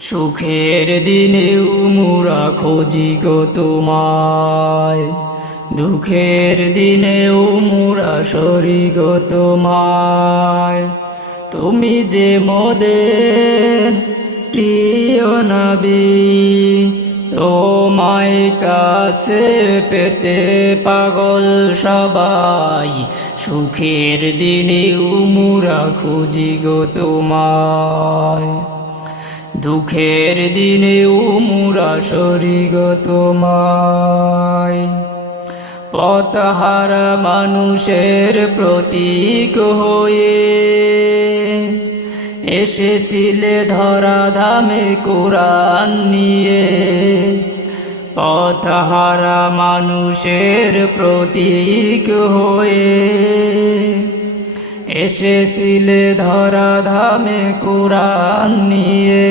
সুখের দিনেও মুরা খুঁজি গো তোমায়। দুঃখের দিনেও মুরা সরি গো তোমায়। তুমি যে মোদের প্রিয় নবী, তোমায় কাছে পেতে পাগল সবাই। সুখের দিনে উমুরা খুঁজি গো তোমায়। দুঃখের দিনে উমুরা গো তোমায়। পথহারা মানুষের প্রতীক হয়ে এসেছিলে ধরা ধামে কোরআন নিয়ে। পথহারা মানুষের প্রতীক হয়ে এসেছিলে ধরা ধামে কোরআন নিয়ে।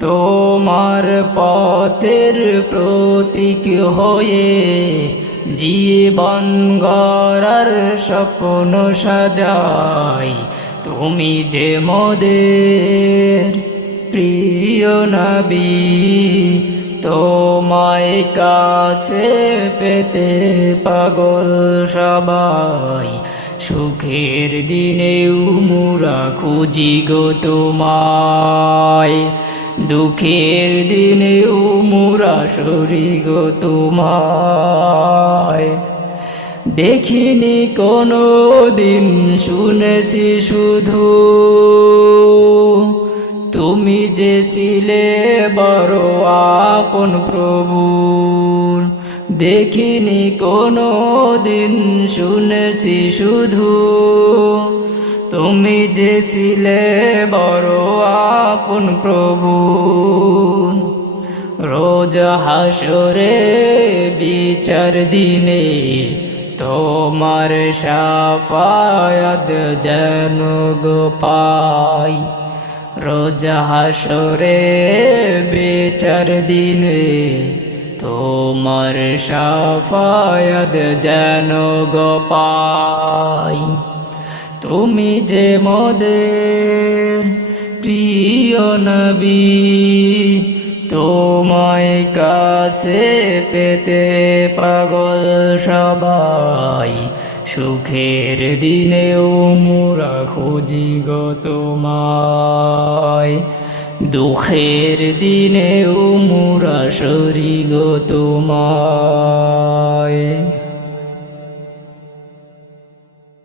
তোমার পথের প্রতীক হয়ে জীবন গড়ার স্বপ্ন সাজাই। তুমি যে মোদের প্রিয় নবী, তোমায় কাছে পেতে পাগল সবাই। সুখের দিনে উমুরা খুঁজি গো তোমায়। দুঃখের দিনে উমুরা সরি গো তোমায়। দেখিনি কোনো দিন শুনেছি শুধু, তুমি যে ছিলে বড় আপন প্রভু। দেখিনি কোনো দিন শুনেছি শুধু, তুমি যে ছিলে বড় আপন প্রভু। রোজ হাসরে বিচার দিনে তোমার সাফায়াত যেন গো পাই। রোজ হাসরে বিচার দিনে তোমার সাফায়াত যেন গোপাই তুমি যে মোদের প্রিয় নবী, তোমায় কাছে পেতে পাগল সবাই। সুখের দিনেও মোরা খুঁজি গো তোমায়। দুঃখের দিনেও মোরা শরী গো তোমায়।